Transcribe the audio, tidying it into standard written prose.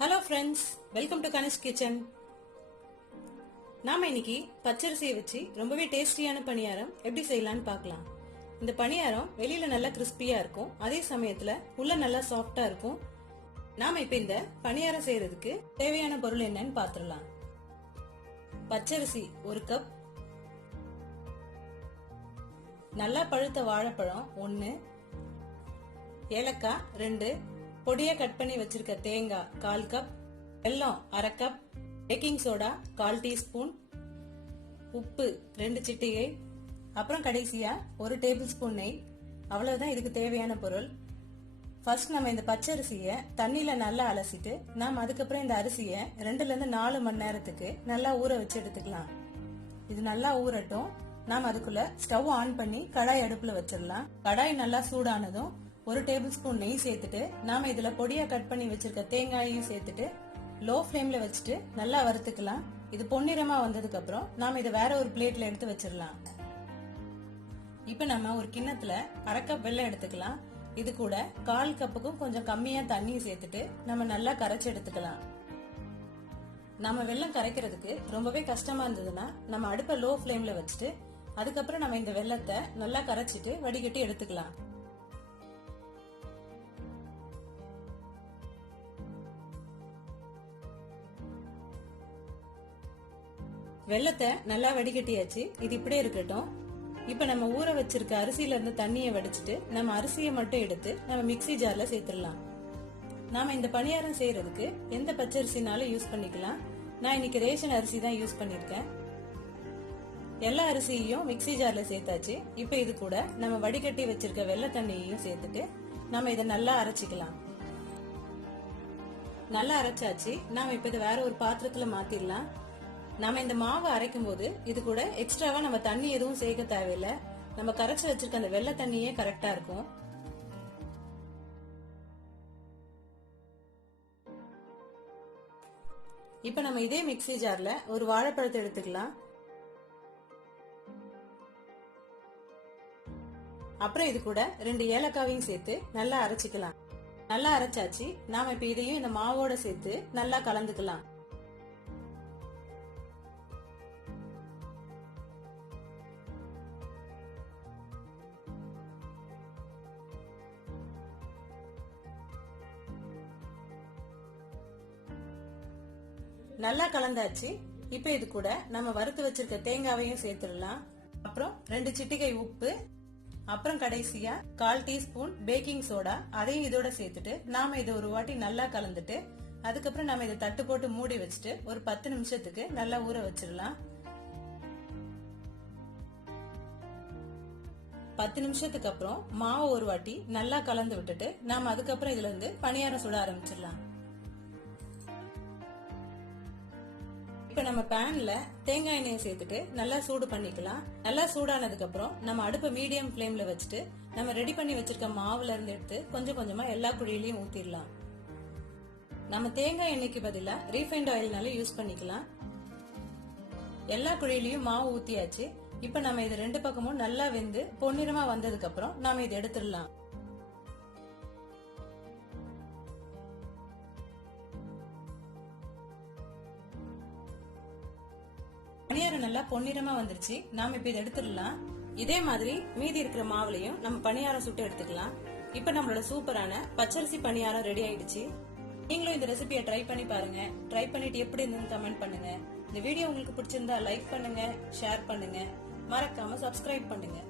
Hello friends, welcome to Kanish's Kitchen. நாம இன்னைக்கு பச்சரிசியை வச்சு ரொம்பவே டேஸ்டியான பணியாரம் எப்படி செய்யலாம்னு பார்க்கலாம். இந்த பணியாரம் வெளியில நல்லா கிறிஸ்பியா இருக்கும், அதே சமயத்துல உள்ள நல்லா சாஃப்டா இருக்கும். நாம இப்ப இந்த பணியாரம் செய்யறதுக்கு தேவையான பொருள் என்னன்னு பாத்துடலாம். பச்சரிசி 1 கப், நல்லா பழுத்த வாழைப்பழம் 1, ஏலக்காய் 2, பொடியா கட் பண்ணி வச்சிருக்க தேங்காய் 1/4 கப், வெல்லம் 1/2 கப், பேக்கிங் சோடா 1/4 டீஸ்பூன், உப்பு 2 சிட்டிகை, அப்புறம் கடைசியா 1 டேபிள் ஸ்பூன் நெய். அவ்வளவுதான் இதுக்கு தேவையான பொருள். ஃபர்ஸ்ட் நம்ம இந்த பச்சரிசிய தண்ணியில நல்லா அலசிட்டு நாம அதுக்கப்புறம் இந்த அரிசிய 2ல இருந்து 4 மணி நேரத்துக்கு நல்லா ஊற வச்சு எடுத்துக்கலாம். இது நல்லா ஊறட்டும். நாம அதுக்குள்ள ஸ்டவ் ஆன் பண்ணி கடாய் அடுப்புல வச்சிடலாம். கடாய் நல்லா சூடானதும் 1 டேபிள் ஸ்பூன் நெய் சேர்த்துட்டு நாம இதுல பொடியா கட் பண்ணி வச்சிருக்க தேங்காயையும் சேர்த்துட்டு லோ ஃப்ளேம்ல வச்சுட்டு நல்லா வறுத்துக்கலாம். இது பொன்னிறமா வந்ததுக்கு அப்புறம் நாம இதை வேற ஒரு பிளேட்ல எடுத்து வச்சிடலாம். இப்ப நம்ம ஒரு கிண்ணத்துல 1/2 கப் வெல்லம் எடுத்துக்கலாம். இது கூட 1/4 கப்புக்கும் கொஞ்சம் கம்மியா தண்ணியை சேர்த்துட்டு நம்ம நல்லா கரைச்சு எடுத்துக்கலாம். நம்ம வெல்லம் கரைக்கிறதுக்கு ரொம்பவே கஷ்டமா இருந்ததுன்னா நம்ம அடுப்பை லோ ஃப்ளேம்ல வச்சுட்டு அதுக்கப்புறம் நம்ம இந்த வெல்லத்தை நல்லா கரைச்சிட்டு வடிகட்டி எடுத்துக்கலாம். வெல்லத்தை நல்லா வடிகட்டியாச்சு. இது இப்படியே இருக்கட்டும். இப்ப நம்ம ஊற வச்சிருக்க அரிசியில இருந்து தண்ணியை வடிச்சிட்டு நம்ம அரிசியை மட்டும் எடுத்து நம்ம மிக்ஸி ஜார்ல சேர்த்துடலாம். நாம இந்த பணியாரம் செய்யறதுக்கு எந்த பச்சரிசினாலும் யூஸ் பண்ணிக்கலாம். நான் இன்னைக்கு ரேஷன் அரிசி தான் யூஸ் பண்ணிருக்கேன். எல்லா அரிசியையும் மிக்ஸி ஜார்ல சேர்த்தாச்சு. இப்ப இது கூட நம்ம வடிகட்டி வச்சிருக்க வெள்ளை தண்ணியையும் சேர்த்துட்டு நம்ம இதை நல்லா அரைச்சிக்கலாம். நல்லா அரைச்சாச்சு. நாம இப்ப இதை வேற ஒரு பாத்திரத்துல மாத்திடலாம். நம்ம இந்த மாவை அரைக்கும் போது இது கூட எக்ஸ்ட்ராவா நம்ம தண்ணி எதுவும் சேர்க்க தேவையில்லை. நம்ம கரைச்சு வச்சிருக்க அந்த வெள்ளை தண்ணியே கரெக்டா இருக்கும். இப்ப நம்ம இதே மிக்ஸி ஜார்ல ஒரு வாழைப்பழத்தை எடுத்துக்கலாம். அப்புறம் இது கூட 2 ஏலக்காவையும் சேர்த்து நல்லா அரைச்சிக்கலாம். நல்லா அரைச்சாச்சு. நாம இப்ப இதையும் இந்த மாவோட சேர்த்து நல்லா கலந்துக்கலாம். நல்லா கலந்தாச்சு. இப்ப இது கூட நம்ம வறுத்து வச்சிருக்க தேங்காவையும் சேர்த்துடலாம். அப்புறம் 2 சிட்டிகை உப்பு, அப்புறம் கடைசியா 1/4 டீஸ்பூன் பேக்கிங் சோடா, அதையும் இதோட சேர்த்துட்டு நாம இதை ஒரு வாட்டி நல்லா கலந்துட்டு அதுக்கப்புறம் நம்ம இதை தட்டு போட்டு மூடி வச்சுட்டு ஒரு 10 நிமிஷத்துக்கு நல்லா ஊற வச்சிடலாம். 10 நிமிஷத்துக்கு அப்புறம் மாவை ஒரு வாட்டி நல்லா கலந்து விட்டுட்டு நாம அதுக்கப்புறம் இதுல இருந்து பணியாரம் சுட ஆரம்பிச்சிடலாம். இப்ப நம்ம பேன்ல தேங்காய் எண்ணெயை சேர்த்துட்டு நல்லா சூடு பண்ணிக்கலாம். நல்லா சூடானதுக்கு அப்புறம் நம்ம அடுப்பை மீடியம் ஃப்ளேம்ல வச்சுட்டு நம்ம ரெடி பண்ணி வச்சிருக்க மாவுல இருந்து எடுத்து கொஞ்சம் கொஞ்சமா எல்லா குழியிலையும் ஊத்திடலாம். நம்ம தேங்காய் எண்ணெய்க்கு பதிலா ரீஃபைண்ட் ஆயில்னால யூஸ் பண்ணிக்கலாம். எல்லா குழியிலையும் மாவு ஊத்தியாச்சு. இப்ப நம்ம இது 2 பக்கமும் நல்லா வெந்து பொன்னிறமா வந்ததுக்கு அப்புறம் நாம இதை எடுத்துடலாம். பணியாரம் நல்லா பொன்னிறமா வந்துருச்சு. நாம இப்ப இதை எடுத்துடலாம். இதே மாதிரி மீதி இருக்கிற மாவுலையும் நம்ம பணியாரம் சுட்டு எடுத்துக்கலாம். இப்ப நம்மளோட சூப்பரான பச்சரிசி பணியாரம் ரெடி ஆயிடுச்சு. நீங்களும் இந்த ரெசிபியை ட்ரை பண்ணி பாருங்க. ட்ரை பண்ணிட்டு எப்படி இருந்ததுன்னு கமெண்ட் பண்ணுங்க. இந்த வீடியோ உங்களுக்கு பிடிச்சிருந்தா லைக் பண்ணுங்க, ஷேர் பண்ணுங்க, மறக்காம சப்ஸ்கிரைப் பண்ணுங்க.